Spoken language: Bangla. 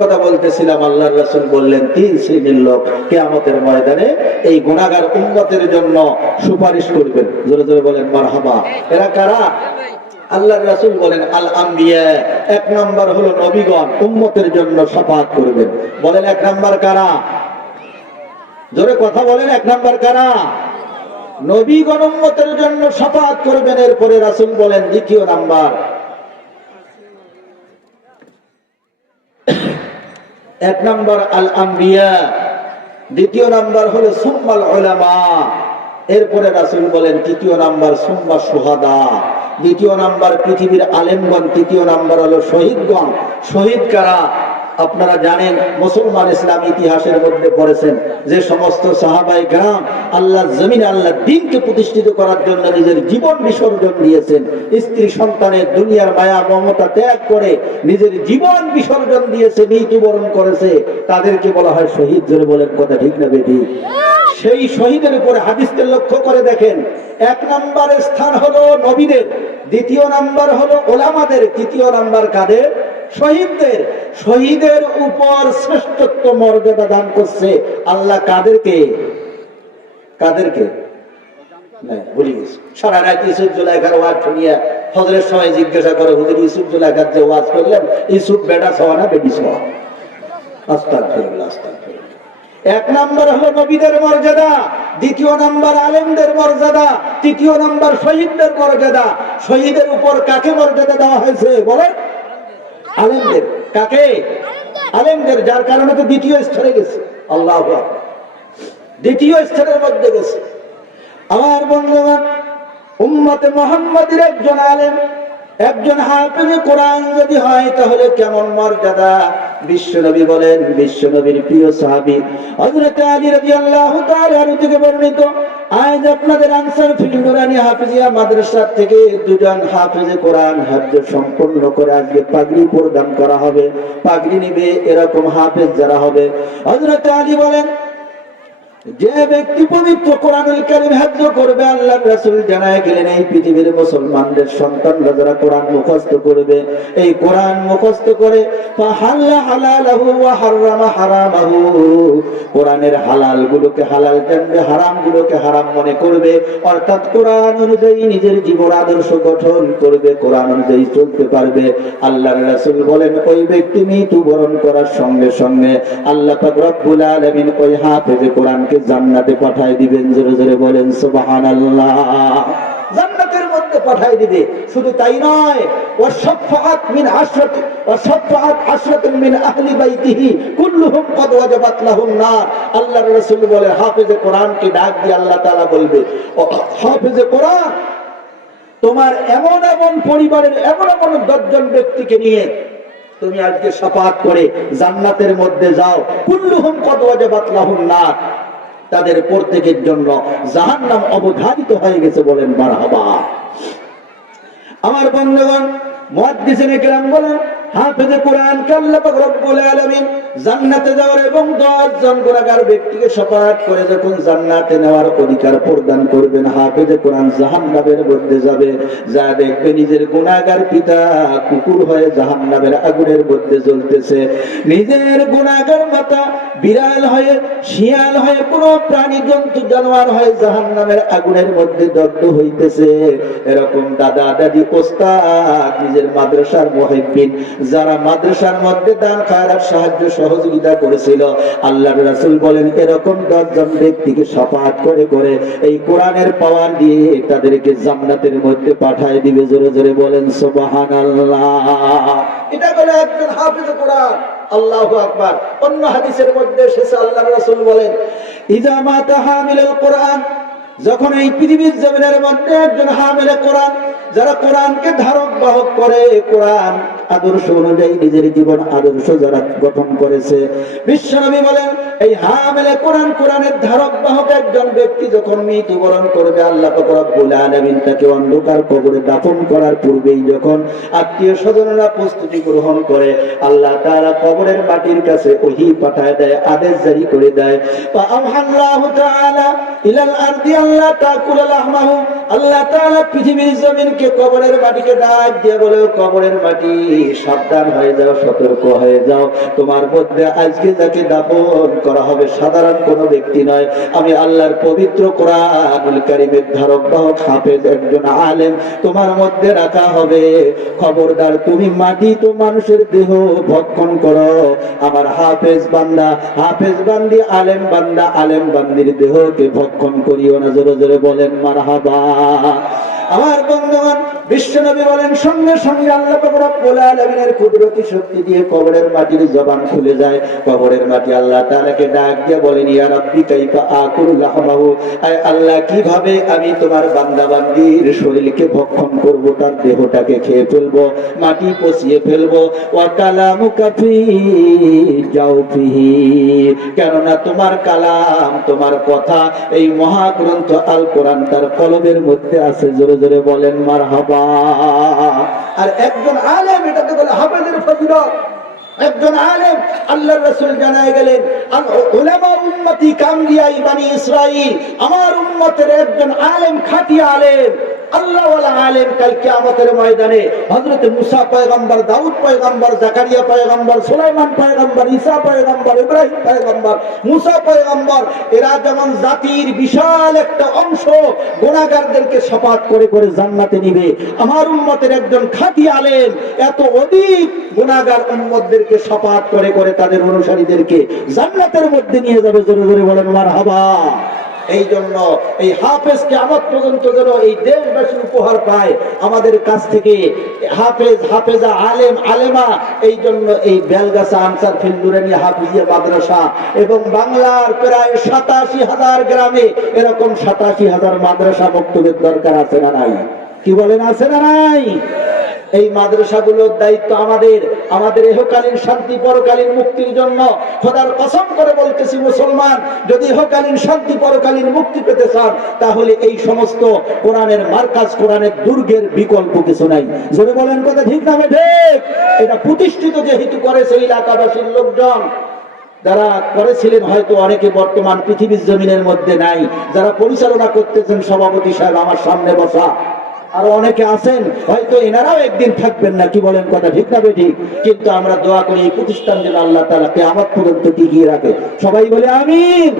কথা বলতেছিলাম, আল্লাহর রাসূল বললেন তিন শ্রেণীর লোক কিয়ামতের ময়দানে এই গুনাহগার উম্মতের জন্য সুপারিশ করবেন। জোরে জোরে বলেন মারহাবা। এরা কারা? আল্লাহর রাসূল বলেন আল আম্বিয়া, এক নাম্বার হলো নবীগণ উম্মতের জন্য শাফাআত করবেন। বলেন এক নাম্বার কারা? জোরে কথা বলেন, এক নাম্বার কারা? নবীগণ উম্মতের জন্য শাফাআত করবেন। এরপরে রাসূল বলেন দ্বিতীয় নাম্বার, এক নাম্বার আল আম্বিয়া, দ্বিতীয় নাম্বার হলো সুম্মাল উলামা। এরপরে রাসূল বলেন তৃতীয় নাম্বার সুম্মা শুহাদা। দ্বিতীয় নাম্বার পৃথিবীর আলেমগণ, তৃতীয় নাম্বার হলো শহীদগণ। শহীদ কারা? আপনারা জানেন, মুসলমান ইসলাম ইতিহাসের মধ্যে পড়েছেন যে সমস্ত সাহাবায়ে কেরাম আল্লাহ জমিনে আল্লাহ দ্বীনকে প্রতিষ্ঠিত করার জন্য নিজের জীবন বিসর্জন দিয়েছেন, স্ত্রী সন্তানের দুনিয়ার মায়া মমতা ত্যাগ করে নিজের জীবন বিসর্জন দিয়েছে, মৃত্যুবরণ করেছে, তাদেরকে বলা হয় শহীদ। জোরে বলেন কথা ঠিক না বেঠিক? সেই শহীদের উপরে হাদিসকে লক্ষ্য করে দেখেন, এক নম্বরের স্থান হলো নবীদের, দ্বিতীয় নাম্বার হলো ওলামাদের, তৃতীয় নাম্বার কাদের? শহীদদের। শহীদের উপর শ্রেষ্ঠত্ব মর্যাদা দান করছে আল্লাহ কাদেরকে? কাদেরকে? ভুলে গেছি। সারা রাত ইউসুফ জুলাইখার ওয়াজ শুনিয়া ফজরের সময় জিজ্ঞাসা করে, হুজুর ইউসুফ জুলাইখার যে ওয়াজ করলেন, ইউসুফ বেটা সওয়া না বেটি সওয়া? আস্তাগফিরুল্লাহ, আস্তাগফিরুল্লাহ। এক নাম্বার হলো নবীদের মর্যাদা, দ্বিতীয় নাম্বার আলেমদের মর্যাদা, তৃতীয় নাম্বার শহীদদের মর্যাদা। শহীদের উপর কাকে মর্যাদা দেওয়া হয়েছে বলেন? আলেমদের। কাকে? আলেমদের। যার কারণে তো দ্বিতীয় স্তরে গেছে। আল্লাহু আকবার, দ্বিতীয় স্তরের মধ্যে গেছে। আমার বন্ধুগণ, উম্মতে মুহাম্মাদের একজন আলেম, একজন হাফেজ কোরআন যদি হয় তাহলে কেমন মর্যাদা! বিশ্বনবী বলেন, বিশ্বনবীর প্রিয় সাহাবী হযরত আলী রাদিয়াল্লাহু তাআলা আনহু থেকে বর্ণিত, আজ আপনাদের আনসার ফিল নুরানি হাফেজিয়া মাদ্রাসা থেকে দুজন হাফেজে কোরআন হাফেজ সম্পন্ন করে আজকে পাগড়ি প্রদান করা হবে। পাগড়ি নিবে এরকম হাফেজ যারা হবে, হযরত আলী বলেন, যে ব্যক্তি পবিত্র কোরআনুল কারীম হাফজ করবে, আল্লাহর রাসূল জানায় গেলেন এই পৃথিবীর মুসলমানদের সন্তানরা যারা কোরআন মুখস্থ করবে, এই কোরআন মুখস্থ করে ফাহাল্লা হালালাহু ওয়া হারামা হারামাহু, কোরআনের হালাল গুলোকে হালাল জানবে, হারাম গুলোকে হারাম মনে করবে, অর্থাৎ কোরআন অনুযায়ী নিজের জীবন আদর্শ গঠন করবে, কোরআন অনুযায়ী চলতে পারবে। আল্লাহর রাসূল বলেন ওই ব্যক্তি মৃত্যুবরণ করার সঙ্গে সঙ্গে আল্লাহ পাক রব্বুল আলামিন ওই হাফেজে কোরআনকে জান্নাতে পাঠায় দিবেন। জোরে জোরে বলেন সুবহানাল্লাহ। জান্নাতের মধ্যে পাঠায় দিবে। শুধু তাই নয়, ওয়াশফাআত মিন আশরাতি ওয়াশফাআত আশরাতুন মিন আহলি বাইতিহি কুল্লুহুম ক্বাদ ওয়াজাবাত লাহুম নার। আল্লাহর রাসূল বলে হাফেজে কোরআনকে ডাক দিয়ে আল্লাহ তাআলা বলবে, ও হাফেজে কোরআন, তোমার এমন এমন পরিবারের এমন এমন 10 জন ব্যক্তিকে নিয়ে তুমি আজকে শাফাআত করে জান্নাতের মধ্যে যাও, কুল্লুহুম ক্বাদ ওয়াজাবাত লাহুম নার, তাদের প্রত্যেকের জন্য জাহান্নাম অবধারিত হয়ে গেছে। বলেন মারহাবা। আমার বন্ধুগণ, মুহাদ্দিসিনে কেরাম বলেন হাফেজে কোরআনকে আল্লাহ পাক রব্বুল আলামিন জান্নাতে যাওয়ার এবং 10 জন গুনাহগার ব্যক্তিকে শাফাআত করে যখন জান্নাতে নেওয়ার অধিকার প্রদান করবেন, হাফেজে কোরআন জাহান্নামের মধ্যে যাবে, যা দেখবে নিজের গুনাহগার পিতা কুকুর হয়ে জাহান্নামের আগুনের মধ্যে জ্বলতেছে, নিজের গুনাহগার মাতা বিড়াল হয়ে, শিয়াল হয়ে, কোন প্রাণী জন্তু জানোয়ার হয়ে জাহান্নামের আগুনের মধ্যে দগ্ধ হইতেছে। এরকম দাদা দাদি ওস্তাদ, নিজের মাদ্রাসার মুহিব্বিন, যারা মাদ্রাসার মধ্যে দান খায়রাত সাহায্য সহযোগিতা করেছিল, আল্লাহর রাসূল বলেন এরকম 10 জন ব্যক্তিকে শাফাআত করে করে এই কোরআনের পাওয়ার দিয়ে তাদেরকে জান্নাতের মধ্যে পাঠায় দিবে। জোরে জোরে বলেন সুবহানাল্লাহ। এটা হলো একজন হাফেজ কোরআন। আল্লাহু আকবার। অন্য হাদিসের মধ্যে এসেছে আল্লাহর রাসূল বলেন, ইজা মাতা হামিলুল কোরআন, যখন এই পৃথিবীর জমিনের মধ্যে একজন হামিলে কোরআন, যারা কোরআনকে ধারক বাহক করে, কোরআন আদর্শ অনুযায়ী নিজের জীবন আদর্শ যারা গঠন করেছে, বিশ্বনবী বলেন এই হামেলে কোরআন, কোরআনের ধারক বাহক একজন ব্যক্তি যখন মৃত্যুবরণ করবে, আল্লাহ পাক রব্বুল আলামিন তাকে অন্ধকার কবরে দাফন করার পূর্বেই যখন আত্মীয় স্বজনরা প্রস্তুতি গ্রহণ করে, আল্লাহ তাআলা কবরের মাটির কাছে ওহী পাঠায় দেয়, আদেশ জারি করে দেয়। ফাআমহাল্লাহু তাআলা ইলাল আরদি আল্লাহ তাকুল লাহমাহু, আল্লাহ তাআলা পৃথিবীর জমিনকে কবরের মাটিকে ডাক দিয়ে বলে, কবরের মাটি সাবধান হয়ে যাও, সতর্ক হয়ে যাও, তোমার মধ্যে আজকে যাকে দাফন করা হবে সাধারণ কোনো ব্যক্তি নয়, আমি আল্লাহর পবিত্র কোরআনুল কারীমের ধারক বাহক হাফেজ একজন আলেম তোমার মধ্যে রাখা হবে। খবরদার তুমি মাটি তো মানুষের দেহ ভক্ষণ করো, আমার হাফেজ বান্দা, হাফেজ বান্দি, আলেম বান্দা, আলেম বান্দির দেহকে ভক্ষণ করিও না। জোরে জোরে বলেন মারহাবা। আমার বন্ধুগণ, বিশ্বনবী বলেন সঙ্গে সঙ্গে আল্লাহ পাক রব্বুল আলামিনের কুদরতি শক্তি দিয়ে কবরের মাটির জবান খুলে যায়। কবরের মাটি আল্লাহ তাআলাকে ডাক দিয়ে বলেন, ইয়া রাব্বি কাইফা আকুলু লাহমাহু, আয় আল্লাহ কিভাবে আমি তোমার বান্দা বান্দির শরীরকে ভক্ষণ করব, তার দেহটাকে খেয়ে ফেলবো, মাটি পচিয়ে ফেলবো। ওয়া কালামুকা ফি জাওফিহি, কেননা তোমার কালাম, তোমার কথা এই মহাগ্রন্থ আল কোরআন তার কলবের মধ্যে আছে। জোরে জোরে বলেন মারহাবা। আর একজন আলেম, এটাকে বলে হাফেজের ফজিলত। একজন আলেম, আল্লাহর রাসূল জানায় গেলেন, আল উলামা উম্মতি কামরিয়াই বানি ইসরাঈল, আমার উম্মতের একজন আলেম, খাঁটি আলেম, আল্লাহ ওয়ালা আলেম কাল কিয়ামতের ময়দানে হযরত মুসা পয়গম্বর, দাউদ পয়গম্বর, জাকারিয়া পয়গম্বর, সুলাইমান পয়গম্বর, ঈসা পয়গম্বর, ইব্রাহিম পয়গম্বর, মুসা পয়গম্বর, এরা যেমন জাতির বিশাল একটা অংশ গুনাহগারদেরকে শাফাত করে করে জান্নাতে নিবে, আমার উম্মতের একজন খাঁটি আলেম এত অধিক গুনাহগার উম্মতদেরকে শাফাত করে করে তাদের অনুসারীদেরকে জান্নাতের মধ্যে নিয়ে যাবে। জোরে জোরে বলেন মারহাবা। এই জন্য এই হাফেজ কিয়ামত পর্যন্ত যেন এই দেশবাসী উপহার পায় আমাদের কাছ থেকে, হাফেজ, হাফেজা, আলেম, আলেমা। এই জন্য এই বেলগাছা আনসার ফিল নুরানি হাফিজিয়া মাদ্রাসা এবং বাংলার প্রায় ৮৭,০০০ গ্রামে এরকম ৮৭,০০০ মাদ্রাসা বক্তব্যের দরকার আছে না নাই? কি বলেন, আছে না নাই? এই মাদ্রাসাগুলোর দায়িত্ব আমাদের, আমাদের ইহকালীন শান্তি পরকালীন মুক্তির জন্য। খোদার কসম করে বলতেছি, মুসলমান যদি ইহকালীন শান্তি পরকালীন মুক্তি পেতে চান, তাহলে এই সমস্ত কোরআনের মার্কাজ, কোরআনের দুর্গের বিকল্প কিছু নাই। জোরে বলেন কথা ঠিক না ঠিক? এটা প্রতিষ্ঠিত যেহেতু করেছে এলাকাবাসীর লোকজন, যারা করেছিলেন হয়তো অনেকে বর্তমান পৃথিবীর জমিনের মধ্যে নাই, যারা পরিচালনা করতেছেন সভাপতি সাহেব আমার সামনে বসা, আর অনেকে আছেন হয়তো এনারাও একদিন থাকবেন না। কি বলেন কথা ঠিক না ঠিক? কিন্তু আমরা দোয়া করি এই প্রতিষ্ঠান যেন আল্লাহ তাআলা কিয়ামত পর্যন্ত টিকিয়ে রাখে। সবাই বলে আমিন।